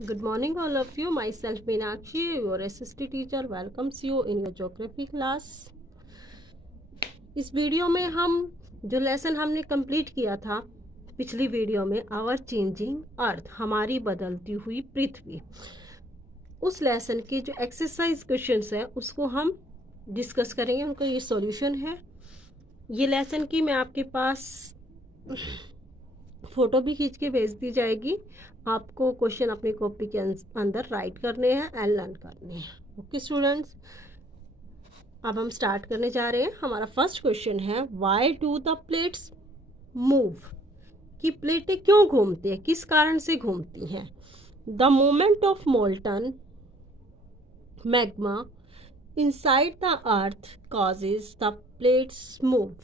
Good morning all of you. Myself Meenakshi, your SST teacher, welcomes you in your geography class. इस video में हम जो lesson हमने complete किया था पिछली वीडियो में, आवर चेंजिंग अर्थ, हमारी बदलती हुई पृथ्वी, उस लेसन के जो एक्सरसाइज क्वेश्चंस है उसको हम डिस्कस करेंगे। उनका ये सॉल्यूशन है। ये लेसन की मैं आपके पास फोटो भी खींच के भेज दी जाएगी। आपको क्वेश्चन अपनी कॉपी के अंदर राइट करने हैं एंड लर्न करने हैं। ओके स्टूडेंट्स, अब हम स्टार्ट करने जा रहे हैं। हमारा फर्स्ट क्वेश्चन है, why do the plates move? कि प्लेटें क्यों घूमती हैं, किस कारण से घूमती हैं? The moment of molten magma inside the earth causes the plates move.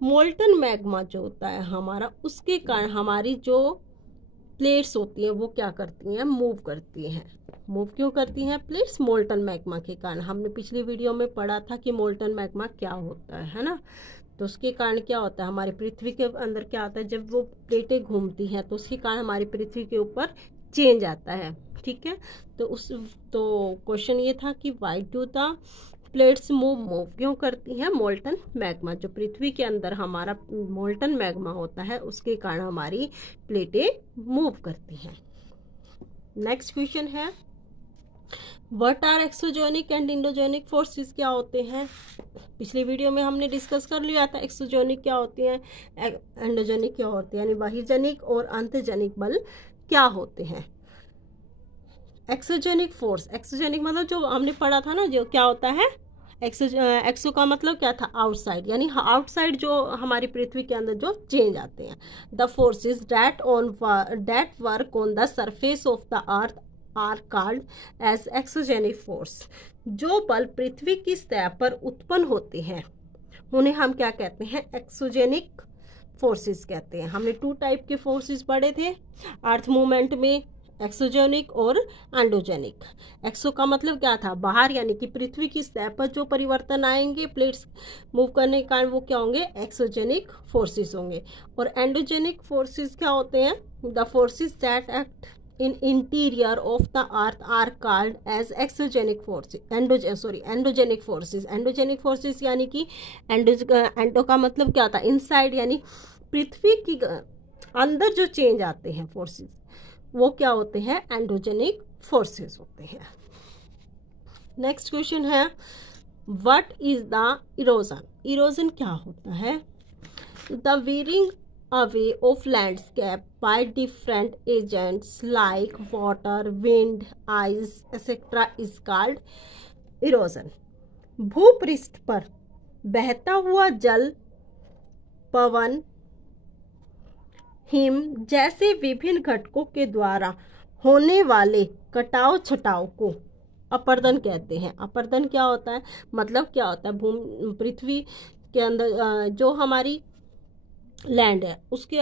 Molten magma जो होता है हमारा, उसके कारण हमारी जो प्लेट्स होती हैं वो क्या करती हैं, मूव करती हैं। मूव क्यों करती हैं प्लेट्स? मोल्टन मैग्मा के कारण। हमने पिछली वीडियो में पढ़ा था कि मोल्टन मैग्मा क्या होता है ना। तो उसके कारण क्या होता है, हमारी पृथ्वी के अंदर क्या होता है, जब वो प्लेटें घूमती हैं तो उसके कारण हमारी पृथ्वी के ऊपर चेंज आता है। ठीक है, तो क्वेश्चन ये था कि why do the plates move क्यों करती हैं? मोल्टन मैग्मा, जो पृथ्वी के अंदर हमारा मोल्टन मैग्मा होता है उसके कारण हमारी प्लेटें मूव करती हैं। नेक्स्ट क्वेश्चन है, what are exogenic and endogenic forces? क्या होते हैं? पिछली वीडियो में हमने डिस्कस कर लिया था एक्सोजेनिक क्या होती हैं, एंडोजेनिक क्या होते हैं, यानी बाह्यजनिक और अंतर्जनिक बल क्या होते हैं। एक्सोजेनिक फोर्स, एक्सोजेनिक मतलब जो हमने पढ़ा था ना, जो क्या होता है, एक्सो का मतलब क्या था, आउटसाइड, यानी आउटसाइड जो हमारी पृथ्वी के अंदर जो चेंज आते हैं। The forces that work on the surface of the earth are called as exogenic force. जो बल पृथ्वी की सतह पर उत्पन्न होते हैं उन्हें हम क्या कहते हैं, एक्सोजेनिक फोर्सेस कहते हैं। हमने 2 टाइप के फोर्सेस पढ़े थे अर्थ मूवमेंट में, एक्सोजेनिक और एंडोजेनिक। एक्सो का मतलब क्या था, बाहर, यानी कि पृथ्वी की सतह पर जो परिवर्तन आएंगे प्लेट्स मूव करने के कारण, वो क्या होंगे, एक्सोजेनिक फोर्सेस होंगे। और एंडोजेनिक फोर्सेस क्या होते हैं, the forces that act in interior of the earth are called as exogenic forces, endogenic forces. Endogenic forces यानी कि एंडो का मतलब क्या था, इनसाइड, यानी पृथ्वी की अंदर जो चेंज आते हैं फोर्सेस, वो क्या होते हैं, एंडोजेनिक फोर्सेस होते हैं। नेक्स्ट क्वेश्चन है, what is the erosion? Erosion क्या होता है? The wearing away of landscape by different agents like water, wind, ice etcetera is called erosion. भूपृष्ठ पर बहता हुआ जल, पवन, हिम जैसे विभिन्न घटकों के द्वारा होने वाले कटाव छटाव को अपर्दन कहते हैं। अपर्दन क्या होता है, मतलब क्या होता है, पृथ्वी के अंदर जो हमारी लैंड है उसके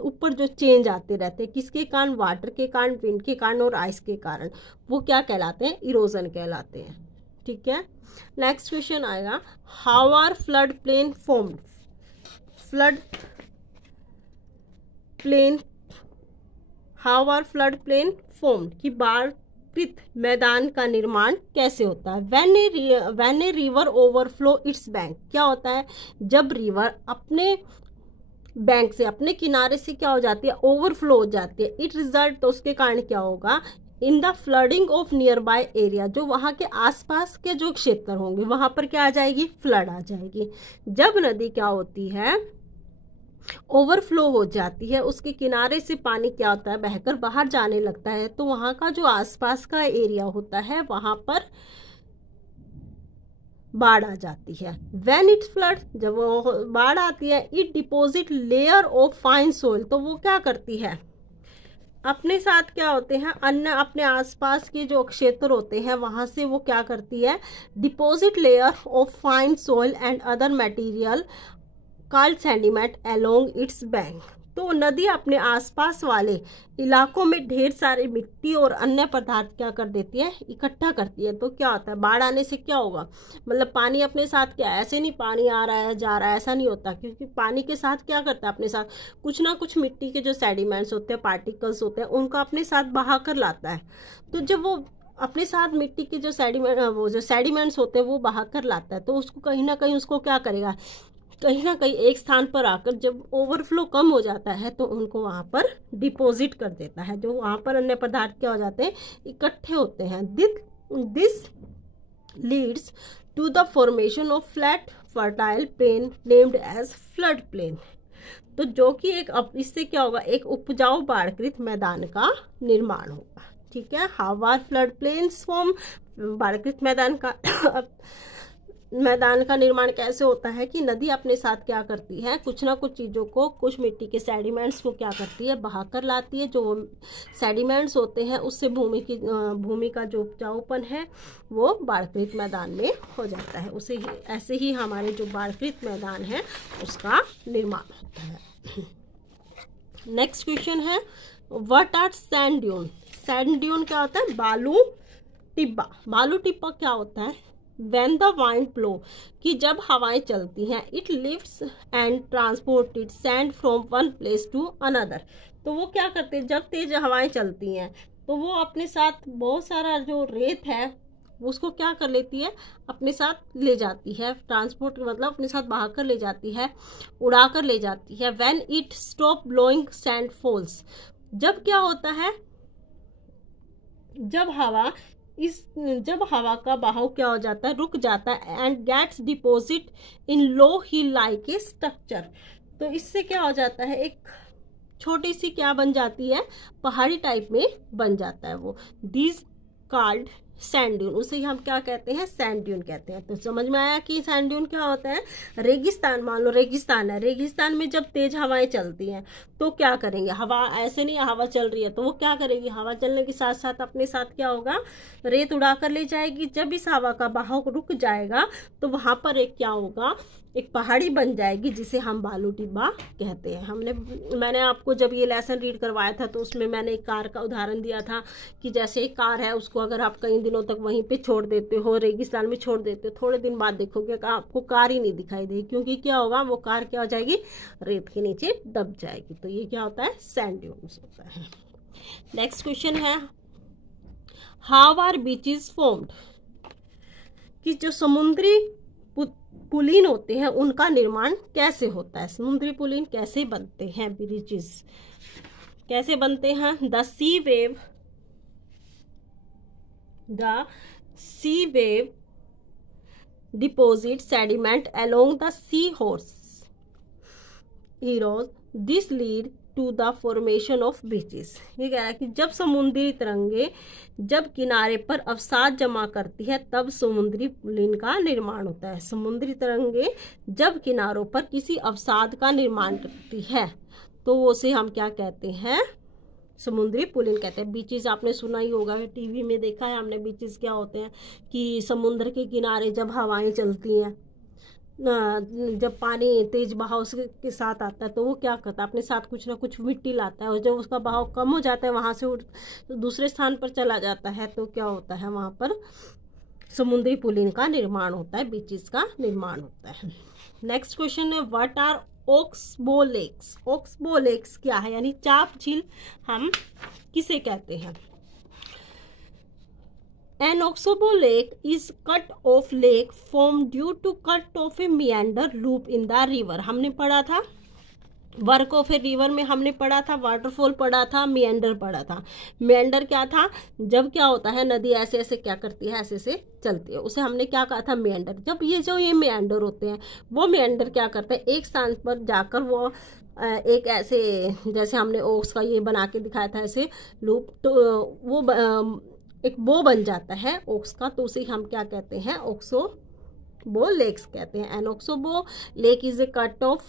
ऊपर जो चेंज आते रहते हैं, किसके कारण, वाटर के कारण, विंड के कारण और आइस के कारण, वो क्या कहलाते हैं, इरोजन कहलाते हैं। ठीक है, नेक्स्ट क्वेश्चन आएगा, how are flood plain formed? Flood plain, how are flood plain formed, कि बाढ़ मैदान का निर्माण कैसे होता है? When a river overflow its bank, क्या होता है, जब रिवर अपने बैंक से, अपने किनारे से क्या हो जाती है, ओवरफ्लो हो जाती है। इट रिजल्ट, तो उसके कारण क्या होगा, in the flooding of near by area, जो वहाँ के आसपास के जो क्षेत्र होंगे वहाँ पर क्या आ जाएगी, फ्लड आ जाएगी। जब नदी क्या होती है, ओवरफ्लो हो जाती है, उसके किनारे से पानी क्या होता है, बहकर बाहर जाने लगता है, तो वहाँ का जो आसपास का एरिया होता है वहाँ पर बाढ़ आ जाती है। व्हेन इट फ्लड, जब वो बाढ़ आती है, it deposit layer of fine soil, तो वो क्या करती है, अपने साथ क्या होते हैं, अन्य अपने आसपास के जो क्षेत्र होते हैं वहां से वो क्या करती है, deposit layer of fine soil and other material called sediment along it's bank. तो नदी अपने आसपास वाले इलाकों में ढेर सारी मिट्टी और अन्य पदार्थ क्या कर देती है, इकट्ठा करती है। तो क्या होता है, बाढ़ आने से क्या होगा, मतलब पानी अपने साथ क्या, ऐसे नहीं पानी आ रहा है जा रहा है, ऐसा नहीं होता, क्योंकि पानी के साथ क्या करता है, अपने साथ कुछ ना कुछ मिट्टी के जो सेडिमेंट्स होते हैं, पार्टिकल्स होते हैं, उनको अपने साथ बहा कर लाता है। तो जब वो अपने साथ मिट्टी के जो सेडिमेंट्स होते हैं वो बहा कर लाता है, तो उसको कहीं ना कहीं उसको क्या करेगा, कहीं ना कहीं एक स्थान पर आकर जब ओवरफ्लो कम हो जाता है तो उनको वहाँ पर डिपॉजिट कर देता है। जो वहाँ पर अन्य पदार्थ क्या हो जाते हैं, इकट्ठे होते हैं। This leads to the formation of flat fertile plain named as flood plain. तो जो कि एक, अब इससे क्या होगा, एक उपजाऊ बाढ़कृत मैदान का निर्माण होगा। ठीक है, how are flood plains form, बाढ़कृत मैदान का निर्माण कैसे होता है कि नदी अपने साथ क्या करती है, कुछ ना कुछ चीज़ों को, कुछ मिट्टी के सेडिमेंट्स को क्या करती है, बहा कर लाती है। जो सेडिमेंट्स होते हैं उससे भूमि का जो उपजाऊपन है वो बाढ़कृत मैदान में हो जाता है। उसे ही ऐसे ही हमारे जो बाढ़कृत मैदान है उसका निर्माण होता है। नेक्स्ट क्वेश्चन है, what are sand dune. Sand dune क्या होता है, बालू टिब्बा। बालू टिब्बा क्या होता है, When the wind blow, कि जब हवाएं चलती हैं, it lifts and transported sand from one place to another। तो वो क्या करते हैं, जब तेज हवाएं चलती हैं तो वो अपने साथ बहुत सारा जो रेत है उसको क्या कर लेती है, अपने साथ ले जाती है। ट्रांसपोर्ट मतलब अपने साथ बहा कर ले जाती है, उड़ा कर ले जाती है। When it stop blowing, sand falls। जब क्या होता है, जब हवा का बहाव क्या हो जाता है, रुक जाता है, and gets deposit in low hill like a structure. तो इससे क्या हो जाता है, एक छोटी सी क्या बन जाती है, पहाड़ी टाइप में बन जाता है वो। दिस कॉल्ड सैंड ड्यून, उसे हम क्या कहते हैं, सैंड ड्यून कहते हैं। तो समझ में आया कि सैंड ड्यून क्या होता है। रेगिस्तान, मान लो रेगिस्तान है, रेगिस्तान में जब तेज हवाएं चलती हैं तो क्या करेंगे, हवा ऐसे नहीं, हवा चल रही है तो वो क्या करेगी, हवा चलने के साथ साथ अपने साथ क्या होगा, रेत उड़ा कर ले जाएगी। जब इस हवा का बहाव रुक जाएगा तो वहां पर एक क्या होगा, एक पहाड़ी बन जाएगी जिसे हम बालू टिब्बा कहते हैं। मैंने आपको जब ये लेसन रीड करवाया था तो उसमें मैंने एक कार का उदाहरण दिया था कि जैसे एक कार है, उसको अगर आप कई दिनों तक वहीं पे छोड़ देते हो, रेगिस्तान में छोड़ देते हो, थोड़े दिन बाद देखोगे कि आपको कार ही नहीं दिखाई देगी, क्योंकि क्या होगा, वो कार क्या हो जाएगी, रेत के नीचे दब जाएगी। तो ये क्या होता है, सैंड ड्यून्स होता है। नेक्स्ट क्वेश्चन है, हाउ आर बीचेस फॉर्म्ड। कि जो समुद्री पुलिन होते हैं उनका निर्माण कैसे होता है, समुद्री पुलिन कैसे बनते हैं, ब्रिजेस कैसे बनते हैं। The sea wave deposit sediment along the sea heroes, this lead to the formation of beaches। ये कह रहा है कि जब समुद्री तरंगे जब किनारे पर अवसाद जमा करती है तब समुद्री पुलिन का निर्माण होता है। समुद्री तरंगे जब किनारों पर किसी अवसाद का निर्माण करती है तो उसे हम क्या कहते हैं, समुद्री पुलिन कहते हैं। बीचेस आपने सुना ही होगा, टीवी में देखा है हमने, बीचेस क्या होते हैं कि समुद्र के किनारे जब हवाएं चलती हैं, जब पानी तेज बहाव के साथ आता है तो वो क्या करता है, अपने साथ कुछ ना कुछ मिट्टी लाता है, और जब उसका बहाव कम हो जाता है वहाँ से दूसरे स्थान पर चला जाता है तो क्या होता है, वहाँ पर समुद्री पुलिन का निर्माण होता है, बीचेस का निर्माण होता है। नेक्स्ट क्वेश्चन है, what are oxbow lakes. Oxbow lakes क्या है, यानी चाप झील हम किसे कहते हैं। An oxbow lake is cut off lake formed due to cut off a meander loop in the river। हमने पढ़ा था वर्क ऑफ ए रिवर में, हमने पढ़ा था वाटरफॉल पढ़ा था, मेंडर पढ़ा था। मेंडर क्या था, जब क्या होता है नदी ऐसे ऐसे क्या करती है, ऐसे ऐसे चलती है, उसे हमने क्या कहा था, मेंडर। जब ये मेंडर होते हैं, वो मेंडर क्या करते हैं, एक स्थान पर जाकर वो एक ऐसे, जैसे हमने ओक्स का ये बना के दिखाया था ऐसे लूप, तो वो एक बो बन जाता है ओक्स का, तो उसे हम क्या कहते हैं, ऑक्सबो लेक्स कहते हैं। An oxbow lake is a cut off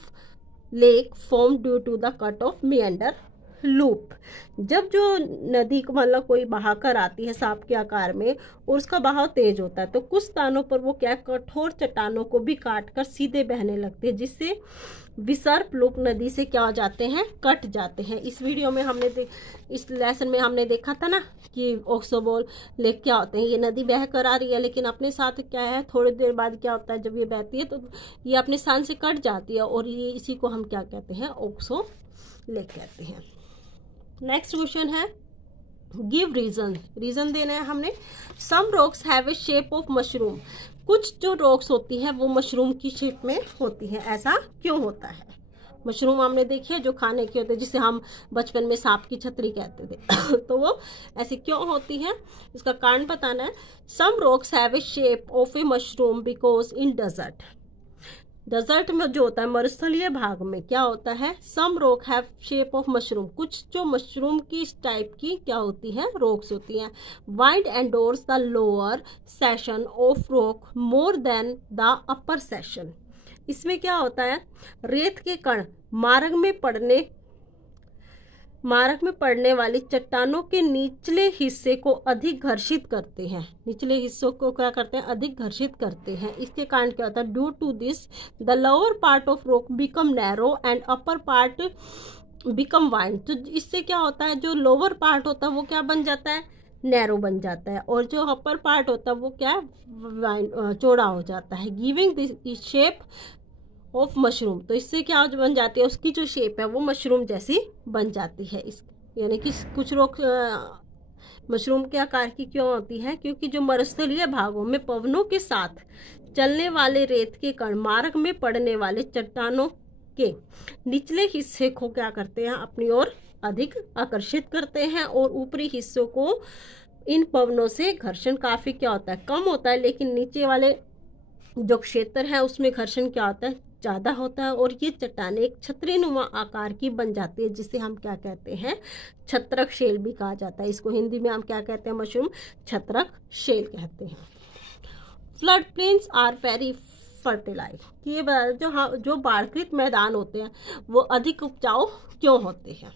lake form due to the cut off meander loop. जब जो नदी को मतलब कोई बहाकर आती है सांप के आकार में और उसका बहाव तेज होता है तो कुछ स्थानों पर वो क्या कठोर चट्टानों को भी काट कर सीधे बहने लगते हैं, जिससे विसर्प लूप नदी से क्या हो जाते हैं, कट जाते हैं। इस वीडियो में इस लेसन में हमने देखा था ना कि ओक्सोबोल लेक क्या होते हैं, ये नदी बह कर आ रही है लेकिन अपने साथ क्या है, थोड़ी देर बाद क्या होता है, जब ये बहती है तो ये अपने स्थान से कट जाती है और ये इसी को हम क्या कहते हैं, ओक्सो लेक कहते हैं। नेक्स्ट क्वेश्चन है गिव रीजन देना है हमने। Some rocks have a shape of mushroom. कुछ जो रॉक्स होती है वो मशरूम की शेप में होती है, ऐसा क्यों होता है? मशरूम हमने देखी है जो खाने के होते हैं, जिसे हम बचपन में सांप की छतरी कहते थे तो वो ऐसी क्यों होती है, इसका कारण बताना है। Some rocks have a shape of a mushroom because in desert में जो होता है मरुस्थलीय भाग में क्या होता है, some rock have shape of mushroom. कुछ जो मशरूम की टाइप की क्या होती है, रॉक्स होती हैं। Wide endorse the lower session of rock more than the upper session. इसमें क्या होता है, रेत के कण मार्ग में पड़ने वाली चट्टानों के निचले हिस्से को अधिक घर्षित करते हैं। निचले हिस्सों को क्या करते हैं, अधिक घर्षित करते हैं। इसके कारण क्या होता है, due to this the lower part of rock become narrow and upper part become wide. तो इससे क्या होता है, जो लोअर पार्ट होता है वो क्या बन जाता है, नैरो बन जाता है, और जो अपर पार्ट होता है वो क्या चौड़ा हो जाता है। Giving this shape of mushroom. तो इससे क्या बन जाती है, उसकी जो शेप है वो मशरूम जैसी बन जाती है। इस यानी कि कुछ लोग मशरूम के आकार की क्यों होती है, क्योंकि जो मरुस्थलीय भागों में पवनों के साथ चलने वाले रेत के कण मार्ग में पड़ने वाले चट्टानों के निचले हिस्से को क्या करते हैं, अपनी ओर अधिक आकर्षित करते हैं, और ऊपरी हिस्सों को इन पवनों से घर्षण काफी क्या होता है, कम होता है, लेकिन नीचे वाले जो क्षेत्र है उसमें घर्षण क्या होता है, ज़्यादा होता है, और ये चट्टानें एक छतरीनुमा आकार की बन जाती है, जिसे हम क्या कहते हैं, छत्रक शेल भी कहा जाता है। इसको हिंदी में हम क्या कहते हैं, मशरूम छत्रक शेल कहते हैं। Flood plains are very fertilize. ये जो बाढ़कृत मैदान होते हैं वो अधिक उपजाऊ क्यों होते हैं,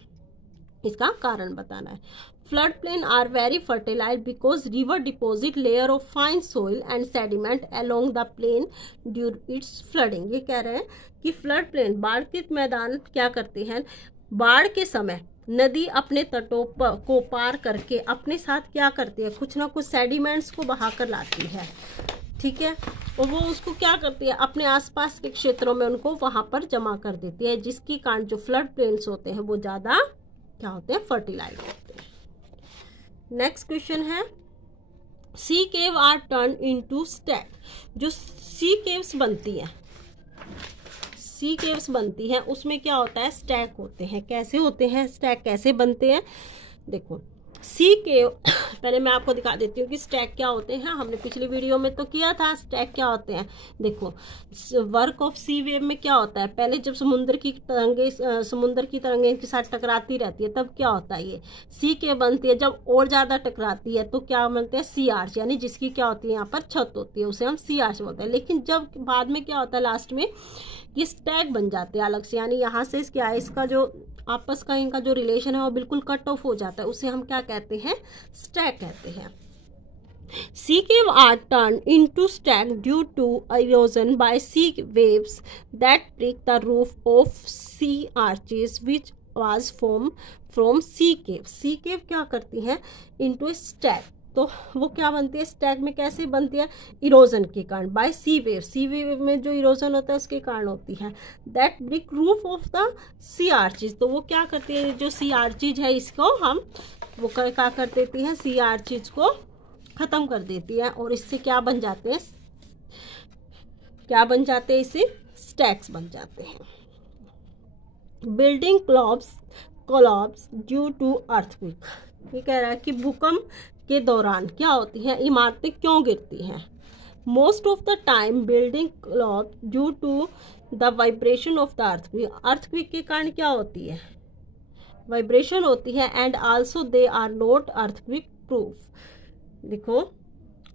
इसका कारण बताना है। Flood plain are very fertilize because river deposit layer of fine soil and sediment along the plain during its flooding. ये कह रहे हैं कि फ्लड प्लेन बाढ़कृत मैदान क्या करते हैं, बाढ़ के समय नदी अपने तटों को पार करके अपने साथ क्या करती है, कुछ ना कुछ सेडिमेंट्स को बहा कर लाती है, ठीक है, और वो उसको क्या करती है, अपने आसपास के क्षेत्रों में उनको वहां पर जमा कर देती है, जिसके कारण जो फ्लड प्लेन्स होते हैं वो ज़्यादा क्या होते हैं, फर्टिलाइज होते हैं। नेक्स्ट क्वेश्चन है सी केव आर टर्न इनटू स्टैक। जो सी केव्स बनती हैं उसमें क्या होता है, स्टैक होते हैं। कैसे होते हैं स्टैक, कैसे बनते हैं, देखो सी केव पहले मैं आपको दिखा देती हूँ कि स्टैक क्या होते हैं। हमने पिछली वीडियो में तो किया था स्टैक क्या होते हैं। देखो वर्क ऑफ सी वेव में क्या होता है, पहले जब समुद्र की तरंगें के साथ टकराती रहती है तब क्या होता है, ये सी केव बनती है। जब और ज़्यादा टकराती है तो क्या बनते हैं, सी आर्च, यानी जिसकी क्या होती है, यहाँ पर छत होती है, उसे हम सी आर्च बोलते हैं। लेकिन जब बाद में क्या होता है, लास्ट में ये स्टैक बन जाते हैं अलग से, यानी यहाँ से क्या है, इसका जो आपस का इनका जो रिलेशन है वो बिल्कुल कट ऑफ हो जाता है, उसे हम क्या कहते हैं, स्टैक कहते हैं। Sea cave are turned into stack due to erosion by sea waves that break the roof of sea arches which was formed from sea cave. Sea cave क्या करती है, into stack, तो वो क्या बनती है, स्टैक में कैसे बनती है, इरोजन के कारण, बाय सी वेव में जो इरोजन होता है उसके कारण होती है। That brick roof of the sea arches, तो वो क्या करती है, जो सी आर्चिज है इसको हम वो क्या कर देती है, सी आर्चिज को खत्म कर देती है, और इससे क्या बन जाते हैं, इससे स्टैक्स बन जाते हैं। Building collapse due to earthquake. ये कह रहा है कि भूकंप के दौरान क्या होती हैं, इमारतें क्यों गिरती हैं। Most of the time building collapse due to the vibration of the earthquake के कारण क्या होती है, वाइब्रेशन होती है, and also they are not earthquake proof. देखो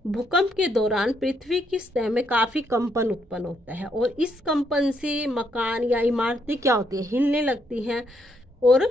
भूकंप के दौरान पृथ्वी की सतह में काफी कंपन उत्पन्न होता है, और इस कंपन से मकान या इमारतें क्या होती है, हिलने लगती हैं और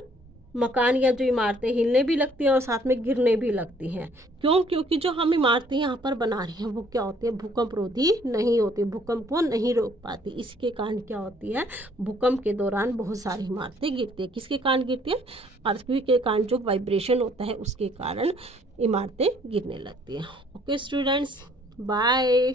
मकान या जो इमारतें हिलने भी लगती हैं और साथ में गिरने भी लगती हैं। क्यों? क्योंकि जो हम इमारतें यहाँ पर बना रहे हैं वो क्या होती है, भूकंप रोधी नहीं होती, भूकंप को नहीं रोक पाती। इसके कारण क्या होती है, भूकंप के दौरान बहुत सारी इमारतें गिरती है। किसके कारण गिरती है? अर्थक्वेक के कारण जो वाइब्रेशन होता है उसके कारण इमारतें गिरने लगती हैं। Okay students, bye.